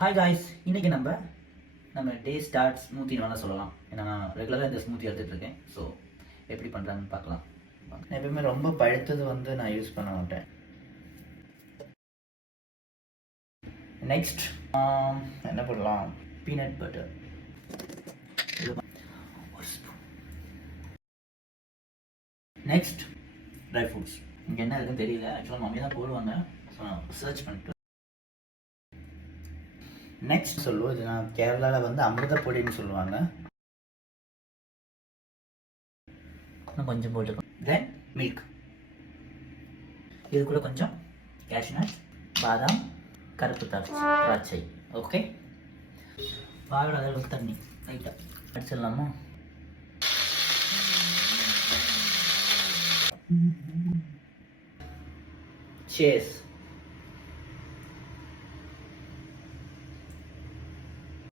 Hi guys, இன்னைக்கு நம்ம day start ஸ்மூத்தின்னு வேணால் சொல்லலாம். ஏன்னா நான் ரெகுலராக இந்த ஸ்மூத்தி எடுத்துகிட்டு இருக்கேன். ஸோ எப்படி பண்ணுறாங்கன்னு பார்க்கலாம். நான் எப்பவுமே ரொம்ப பழுத்தது நான் யூஸ் பண்ண மாட்டேன். நெக்ஸ்ட் என்ன பண்ணலாம்? பீனட் பட்டர் ஒரு ஸ்பூன். Next dry fruits. இங்கே என்ன இருக்குன்னு தெரியல, ஆக்சுவலாக மம்மி தான் போடுவாங்க. ஸோ நான் சர்ச் பண்ணிட்டு நெக்ஸ்ட் சொல்லுவோம். இது நான் கேரளாவில் அமிர்த பொடின்னு சொல்லுவாங்க. கொஞ்சம் போட்டுக்கணும். தென் மில்க். இது கூட கொஞ்சம் கேஷ்நட், பாதாம், கருப்பு திராட்சை. ஓகே, பால் அளவுக்கு தண்ணி லைட்டாக அடிச்சிடலாமா? சேஸ்.